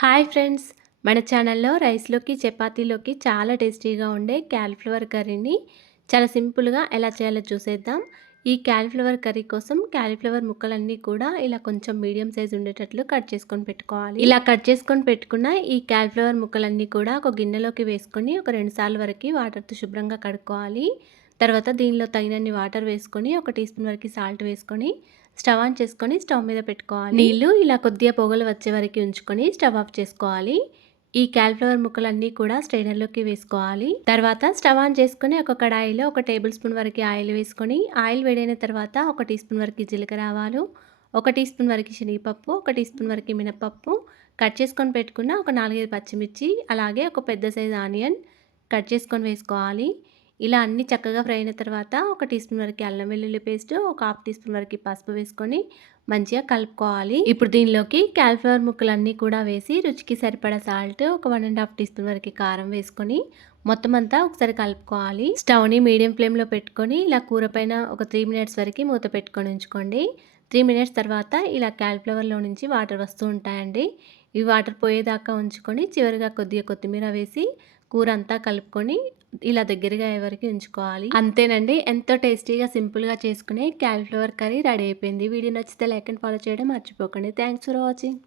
Hi friends, మన ఛానల్లో రైస్‌లోకి, చపాతీలోకి చాలా టేస్టీగా ఉండే క్యాలీఫ్లవర్ కర్రీని చాలా సింపుల్‌గా ఎలా చేయాలో చూసేద్దాం. ఈ క్యాలీఫ్లవర్ కర్రీ కోసం క్యాలీఫ్లవర్ ముక్కలన్నీ కూడా ఇలా కొంచెం మీడియం సైజ్ ఉండేటట్లు కట్ చేసుకొని పెట్టుకోవాలి. ఇలా కట్ చేసుకొని పెట్టుకున్న ఈ క్యాలీఫ్లవర్ ముక్కలన్నీ కూడా ఒక గిన్నెలోకి వేసుకొని ఒక 2 సార్లు వరకు వాటర్‌తో శుభ్రంగా కడుక్కోవాలి. తర్వాత దీనిలో తగినన్ని వాటర్ వేసుకొని ఒక టీ స్పూన్ వరకు సాల్ట్ వేసుకొని స్టవ్ ఆన్ చేసుకొని స్టవ్ మీద పెట్టుకోవాలి. నీళ్లు ఇలా కొద్దిగా పొగలు వచ్చే వరకు ఉంచుకొని స్టవ్ ఆఫ్ చేసుకోవాలి. ఈ క్యాలీఫ్లవర్ ముక్కలన్నీ కూడా స్ట్రైనర్లోకి వేసుకోవాలి. తర్వాత స్టవ్ ఆన్ చేసుకొని ఒక కడాయిలో ఒక టేబుల్ స్పూన్ వరకు ఆయిల్ వేసుకొని ఆయిల్ వేడైన తర్వాత ఒక టీ స్పూన్ వరకు జీలకర్ర ఆవాలు, ఒక టీ స్పూన్ వరకు శనగపప్పు, ఒక టీ స్పూన్ వరకు మినపప్పు, కట్ చేసుకొని పెట్టుకున్న ఒక 4, 5 పచ్చిమిర్చి, అలాగే ఒక పెద్ద సైజు ఆనియన్ కట్ చేసుకొని వేసుకోవాలి. ఇలా అన్నీ చక్కగా ఫ్రై అయిన తర్వాత ఒక టీ స్పూన్ వరకు అల్లం వెల్లుల్లి పేస్ట్, ఒక హాఫ్ టీ స్పూన్ వరకు పసుపు వేసుకొని మంచిగా కలుపుకోవాలి. ఇప్పుడు దీనిలోకి క్యాలీఫ్లవర్ ముక్కలన్నీ కూడా వేసి రుచికి సరిపడా సాల్ట్, ఒక 1½ టీ స్పూన్ వరకు కారం వేసుకొని మొత్తం అంతా ఒకసారి కలుపుకోవాలి. స్టవ్ని మీడియం ఫ్లేమ్లో పెట్టుకొని ఇలా కూర పైన ఒక 3 మినిట్స్ వరకు మూత పెట్టుకొని ఉంచుకోండి. 3 మినిట్స్ తర్వాత ఇలా క్యాలీఫ్లవర్లో నుంచి వాటర్ వస్తూ ఉంటాయండి. ఈ వాటర్ పోయేదాకా ఉంచుకొని చివరిగా కొద్దిగా కొత్తిమీర వేసి కూర అంతా కలుపుకొని ఇలా దగ్గరగా అయ్యే వరకు ఉంచుకోవాలి. అంతేనండి, ఎంతో టేస్టీగా సింపుల్గా చేసుకునే క్యాలీఫ్లవర్ కర్రీ రెడీ అయిపోయింది. వీడియో నచ్చితే లైక్ అండ్ ఫాలో చేయడం మర్చిపోకండి. Thanks for watching.